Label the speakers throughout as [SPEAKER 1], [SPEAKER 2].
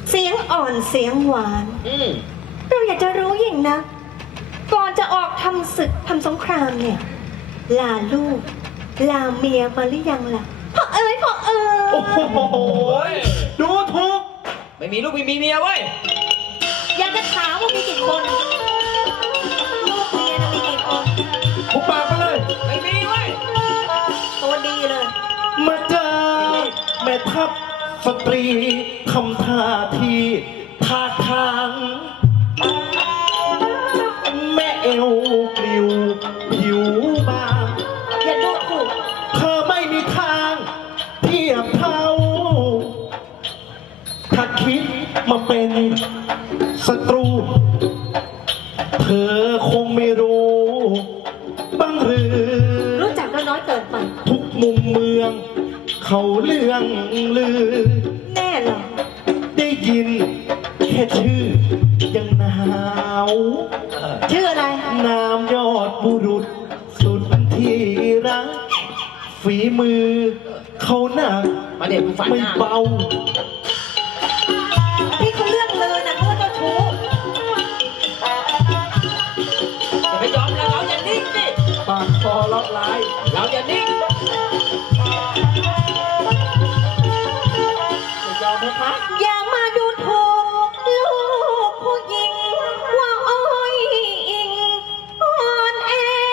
[SPEAKER 1] เสียงอ่อนเสียงหวานเราอยากจะรู้ยิ่งนะก่อนจะออกทำศึกทำสงครามเนี่ยลาลูกลาเมียมาหรือยังล่ะพ่อเอ๋ยพ่อเอ๋ย
[SPEAKER 2] โอ้โหดูถูก
[SPEAKER 3] ไม่มีลูกไม่มีเมียเว้ย
[SPEAKER 1] อยากจะถามว่ามีกี่คนลูกเมียน่ะมีกี่คน
[SPEAKER 2] ผมปากมาเลย
[SPEAKER 3] ไม่มีเว้ย
[SPEAKER 1] ตัวดีเลย
[SPEAKER 2] มาเจอแม่ทัพสตรีทำท่าทีท่าทางแม่เอวกลิวผิวบาง
[SPEAKER 1] อย่าดูถูก
[SPEAKER 2] เธอไม่มีทางเทียบเท่า ถ้าคิดมาเป็นศัตรู เธอคงไม่รู้บ้างหรือ
[SPEAKER 1] รู้จักก็น้อยเกินไป
[SPEAKER 2] ทุกมุมเมือง เขาเรื่องลือ
[SPEAKER 1] แน่เหรอ
[SPEAKER 2] ได้ยินแค่ชื่อยังหนาว
[SPEAKER 1] ชื่ออะไร
[SPEAKER 2] นามยอดบุรุษสุดที่รัก ฝีมือเขาหนัก
[SPEAKER 3] มาเด็กกูฝัน
[SPEAKER 2] ไม่
[SPEAKER 3] หน้า
[SPEAKER 2] เบา
[SPEAKER 1] พี่เขาเรื่องเลยนะเพราะว่าเจ้าชู้
[SPEAKER 3] อย่าไปยอมแล้วเราอย่านิ่งดิ
[SPEAKER 2] ปากคอเลาะร้าย
[SPEAKER 3] เราอย่านิ่ง
[SPEAKER 2] จะยอมไหมคะ
[SPEAKER 1] อย่ามาดูถูกลูกผู้หญิงว่าอ้อยอิงอ่อนแอ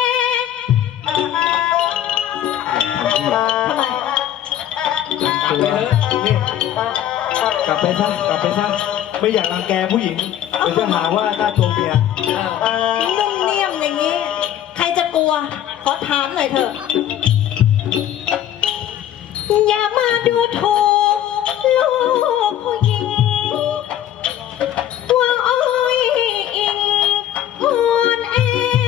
[SPEAKER 1] ทำไม
[SPEAKER 3] กลับไปเถอะ
[SPEAKER 2] นี่กลับไปซะกลับไปซะไม่อยากรังแกผู้หญิงเดี๋ยวจะหาว่าหน้าตัวเมีย
[SPEAKER 1] นุ่มเนียมอย่างนี้ ใครจะกลัว ขอถามหน่อยเถอะ อย่ามาดูถูกลูกผู้หญิงว่าอ้อยอิงอ่อนแอ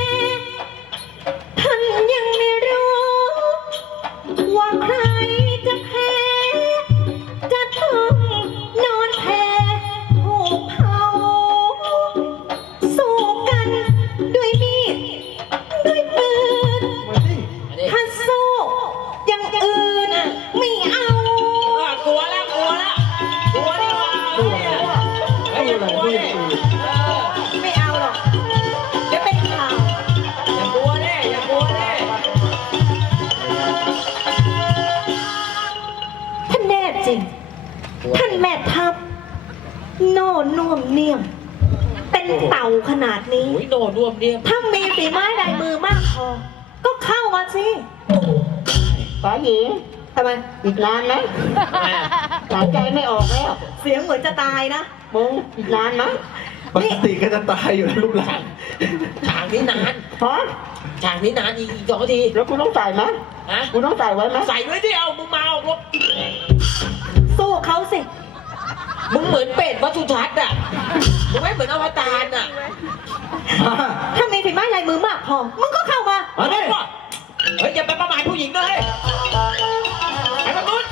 [SPEAKER 1] ท่านยังไม่รู้ว่าใครจะแพ้จะต้องนอนแพ้ถูกเผาสู้กันด้วยมีดด้วยปืน
[SPEAKER 2] มาดิ
[SPEAKER 1] ถ้าสู้อย่างอื่นไม่เอา
[SPEAKER 3] กลัวแล้วกลัวแล้วกลัวนี่ว่าเฮ้ยอย่ากลัวดิ
[SPEAKER 1] ไม่เอาหรอกเดี๋ยวเป็นข่าว
[SPEAKER 3] อย่ากลัวดิอย่ากลัวดิ
[SPEAKER 1] ท่านแน่จริง ท่านแม่ทัพโน่น่วมเนียม เป็นเต่าขนาดนี้
[SPEAKER 3] โอ้ยโดดรวมเดียว
[SPEAKER 1] ถ้ามีฝีไม้ลายมือมากพอ ก็เข้ามาสิ
[SPEAKER 4] ป๋าหญิง
[SPEAKER 1] ทำไม
[SPEAKER 4] อีกนานไหมหายใจไม่ออกแล้ว
[SPEAKER 1] เสียงเหมือนจะตายนะ
[SPEAKER 4] มึงอีกนานไหม
[SPEAKER 2] ปกติก็จะตายอยู่แล้วลูกหลาน
[SPEAKER 3] ฉากนี้นาน
[SPEAKER 4] ฮะ
[SPEAKER 3] ฉากนี้นานอีก2 นาที
[SPEAKER 4] แล้วกูต้องใส่ไหม
[SPEAKER 3] ฮะ
[SPEAKER 4] กูต้องใส่ไว้ไหม
[SPEAKER 3] ใส่ไว้ที่เอามึงมาออกรถ
[SPEAKER 1] สู้เขาสิ
[SPEAKER 3] มึงเหมือนเป็ดวัตถุทัศน์อ่ะมึงไม่เหมือนอวตารอ่ะ
[SPEAKER 1] ถ้ามีฝีไม้ลายมือมากพอ มึงก็เข้ามา
[SPEAKER 2] มาดิ
[SPEAKER 3] เฮ้ยอย่าไปประมาทผู้หญิงเลยไปตรงนู้น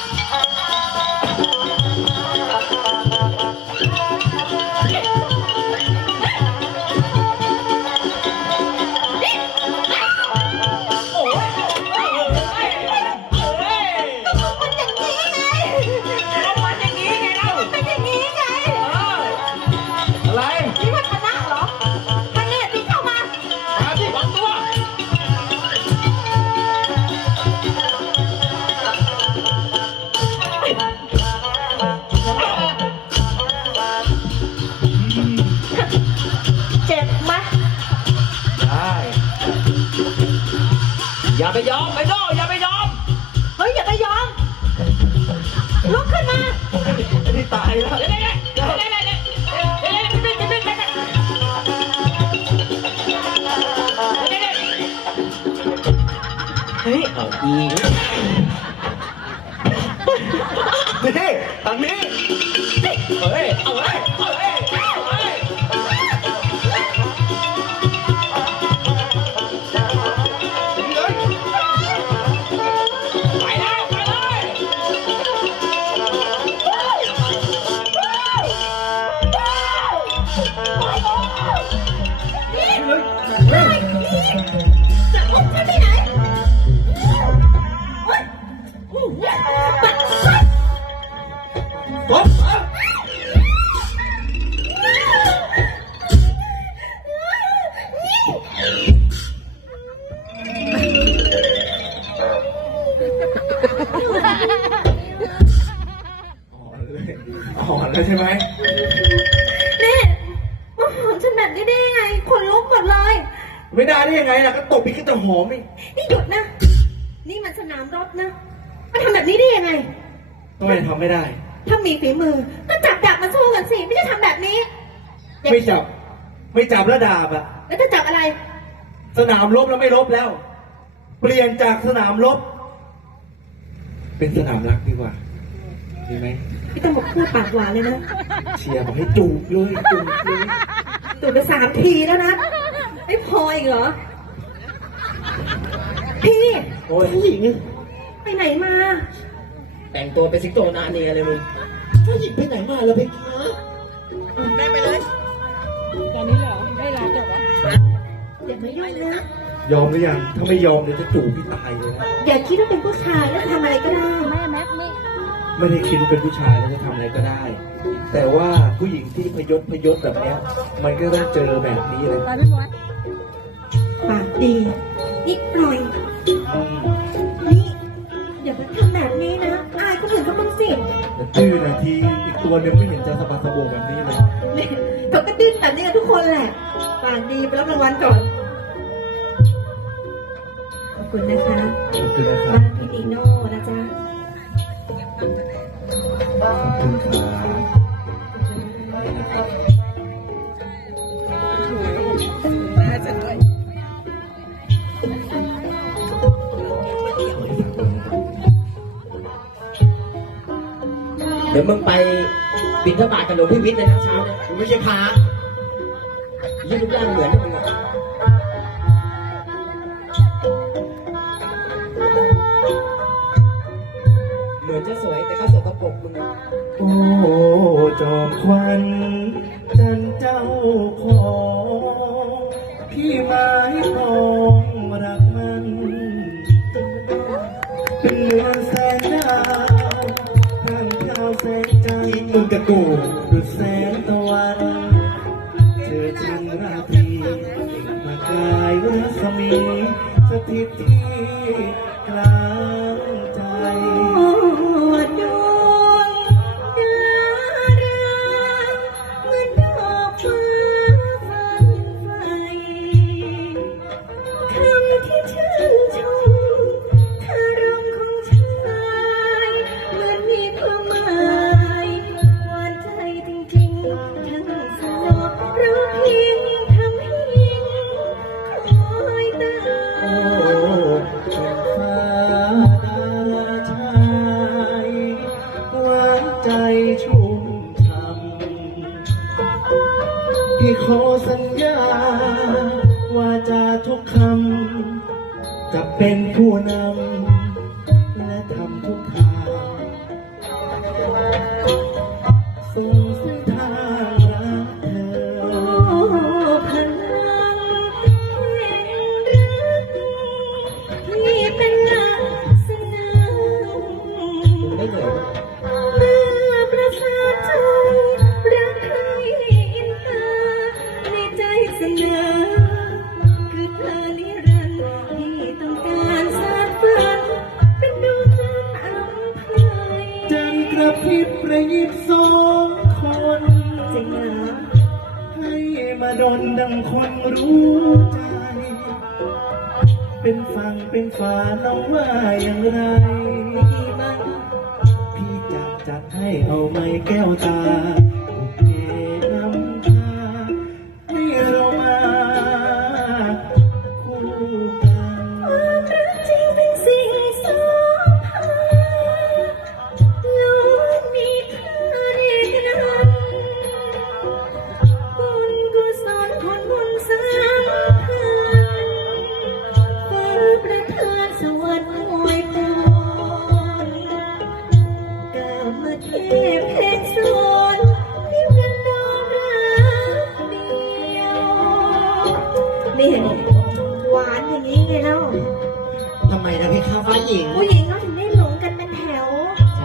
[SPEAKER 3] โอ้ยโอ้ยโอ้ย
[SPEAKER 1] มันอย่างนี้ไง
[SPEAKER 3] เอามันอย่างนี้ไงเรา
[SPEAKER 1] เป็นอย่างนี้ไง
[SPEAKER 2] อะไร
[SPEAKER 1] นี่ว่าชนะเหรอท่านแน่จริงเข้ามา
[SPEAKER 3] มาที่หวังตัว
[SPEAKER 1] เจ็บไหม
[SPEAKER 2] ได้
[SPEAKER 3] อย่าไปยอมไปโน่อย่าไปยอม
[SPEAKER 1] เฮ้ย อย่าไปยอม ลุกขึ้นมา
[SPEAKER 2] ไอ้นี่ตายแล้ว
[SPEAKER 3] เดี๋ยวเดี๋ยวเดี๋ยวเดี๋ยวเดี๋ยวเดี๋ยวเดี๋ยวเดี๋ยวเดี๋ยวเดี๋ยวเดี๋ยวเดี๋ยวเดี๋ยวเดี๋ยว
[SPEAKER 1] เฮ้ย
[SPEAKER 3] เอาอีก
[SPEAKER 2] นี่ทางนี้
[SPEAKER 3] เฮ้ยเอาเฮ้ยเอาเฮ้ยเอาเฮ้ยไปแล้วไปเลย
[SPEAKER 2] อ่อนแล้วใช่ไหม
[SPEAKER 1] นี่มาหอมฉันแบบนี้ได้ยังไงขนลุกหมดเลย
[SPEAKER 2] ไม่ได้ได้ยังไงล่ะก็ตบไปก็จะหอมอีก
[SPEAKER 1] นี่หยุดนะ นี่มันสนามรบนะมาทำแบบนี้ได้ยังไง
[SPEAKER 2] ทำไมทำไม่ได้
[SPEAKER 1] ถ้ามีฝีมือ ก็จับดาบมาสู้กันสิ ไม่ใช่ทำแบบนี้
[SPEAKER 2] ไม่จับ ไม่จับแล้วดาบอะ
[SPEAKER 1] แล้วจะจับอะไร
[SPEAKER 2] สนามรบแล้วไม่รบแล้ว เปลี่ยนจากสนามรบเป็นสนามรักดีกว่าดีไหม
[SPEAKER 1] พี่ต้องบอกพูดปากหวานเลยนะ
[SPEAKER 2] เชียร์บอกให้จูบเลยจูบเลย
[SPEAKER 1] ตูดไป3 ทีแล้วนะ ไม่พออีกเหรอ พี่
[SPEAKER 2] โอ้ยผู้หญิง
[SPEAKER 1] ไปไหนมา
[SPEAKER 3] แต่งตัวเป็นสิงโตนาเนียเลยมึง
[SPEAKER 2] ผู้หญิงไปไหนมาแล้วเพคะ
[SPEAKER 3] แม่ไปเลย
[SPEAKER 1] อย่ามายุ่งนะ
[SPEAKER 2] ยอมหรือยังถ้าไม่ยอมเดี๋ยวจะจูบพี่ตายเลยนะ
[SPEAKER 1] อย่าคิดว่าเป็นผู้ชายแล้วทำอะไรก็ได้
[SPEAKER 2] ไม่ได้คิดว่าเป็นผู้ชายแล้วจะทำอะไรก็ได้ แต่ว่าผู้หญิงที่พยศแบบเนี้ย มันก็ต้องเจอแบบนี้เลย
[SPEAKER 1] ปากดีนิดหน่อย
[SPEAKER 2] อืม
[SPEAKER 1] นี่อย่ามาทำแบบนี้นะ อายคนอื่นเขาบ้างสิ
[SPEAKER 2] แต่ตื้อหน่อยทีอีกตัวหนึงไม่เห็นจะสะบัดสะบงแบบนี้เลย
[SPEAKER 1] นี่เขาก็ดิ้นแบบนี้กันทุกคนแหละ ปากดีไปรับรางวัลก่อน ขอบคุณนะคะ
[SPEAKER 2] ขอบคุณนะครั
[SPEAKER 1] บ้า
[SPEAKER 2] บ
[SPEAKER 1] นพี่อีโน่นะจ๊ะ
[SPEAKER 2] ขอบคุณครับ
[SPEAKER 3] เดี๋ยวมึงไปบินทบาทกับหลวงพี่วิทย์เลยนะเช้าเนี่ยกูไม่ใช่พระยิ่งรูปร่างเหมือนมึงอะเหมือนจะสวยแต่เขาสกปรกมึงอะ
[SPEAKER 2] โอ้จอมควันจันเจ้าของพี่ไม้ทองรักมันเป็นเรือแสงดาวทางเท้าแสงใจมึงกระกูดุจแสงตะวันเธอจึงราตรีมากลายรัศมีสถิตที่กลางใจ
[SPEAKER 1] โอ้ดวงดาราเหมือนดอกฟ้าฝันใฝ่คำที่ชื่นชมคารมของชายเหมือนมีความหมายหวานใจจริงๆทั้งสนอรู้เพียงทำให้ยิ่งคอยตา
[SPEAKER 2] โอ้ชมฟ้าดาราชายหวานใจชุ่มช่ำพี่ขอสัญญาว่าจะทุกคำจะเป็นผู้นำและทำทุกทางสู่เส้นทางรักเธอ
[SPEAKER 1] โอ้พลังแห่งรักที่เป็นลักษณะ
[SPEAKER 3] มึงไม่เหนื่อย
[SPEAKER 1] เมื่อประสาทใจรักใครอินตาในใจเสนอคือเธอนิรันดร์ที่ต้องการสานฝันเป็นดวงจันทร์อำไพ
[SPEAKER 2] จันทร์กระพริบประยิบสองคน
[SPEAKER 1] จริงเหรอ
[SPEAKER 2] ให้มาดนดังคนรู้ใจ เป็นฝั่งเป็นฝาน้องว่าอย่างไร
[SPEAKER 1] ไม่ดีมาก
[SPEAKER 2] พี่จัดให้เอาไม้แก้วตาโอเคนำพาให้เรามาคู่กัน
[SPEAKER 1] ความรักจริงเป็นสิ่งสำคัญล้วนมีค่าเรียกนั้นบุญกุศลผลบุญสร้างพันฟ้าประทานสวรรค์อวยพรกามเทพเพชรสอนนิรันดรรักเดียวนี่หวานอย่างนี้ไงเล่า
[SPEAKER 3] ทำไมนะพี่ข้าฟ้าหญิง
[SPEAKER 1] ผู้หญิงเขาถึงได้หลงกันเป็นแถว
[SPEAKER 3] ใช่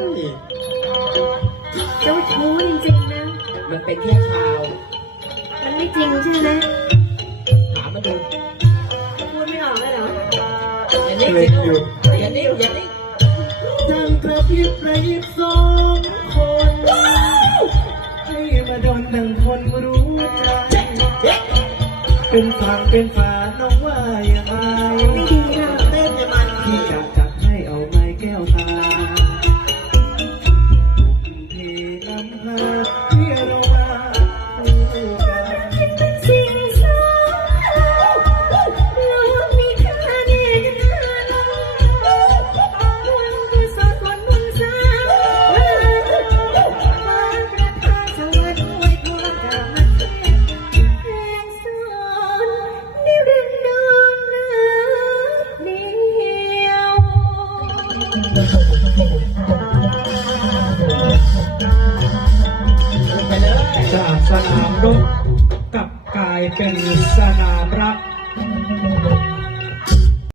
[SPEAKER 1] เจ้าชู้จริงๆนะ
[SPEAKER 3] มันเป็นแค่ข่าว
[SPEAKER 1] มันไม่จริงใช่ไหม
[SPEAKER 3] ถามมาดู
[SPEAKER 1] พูดไม่ออกเลยเหรอ
[SPEAKER 3] อย่านิ่ง
[SPEAKER 2] เล็
[SPEAKER 3] สิ
[SPEAKER 2] กอยู่
[SPEAKER 3] อย่านิ่งอย่านิ่ง
[SPEAKER 2] จันทร์กระพริบประยิบสองคนเป็นฝั่งเป็นฝาน้องว่าอย่างไร
[SPEAKER 1] ไม่ดีนะ
[SPEAKER 3] เต้นในมัน
[SPEAKER 2] พี่จะจัดให้เอาไม้แก้วตาเทน้ำพาที่เรามาคู่กัน
[SPEAKER 1] สิ่งสำคัญโลกมีค่าแน่นอนวันกุศลวันบุญสร้างมาประทานสวรรค์ไว้พรกามาเทแห่งสอนนิรันดรเดียว
[SPEAKER 3] ไปเลย
[SPEAKER 2] จากสนามรบกลับกลายเป็นสนามรัก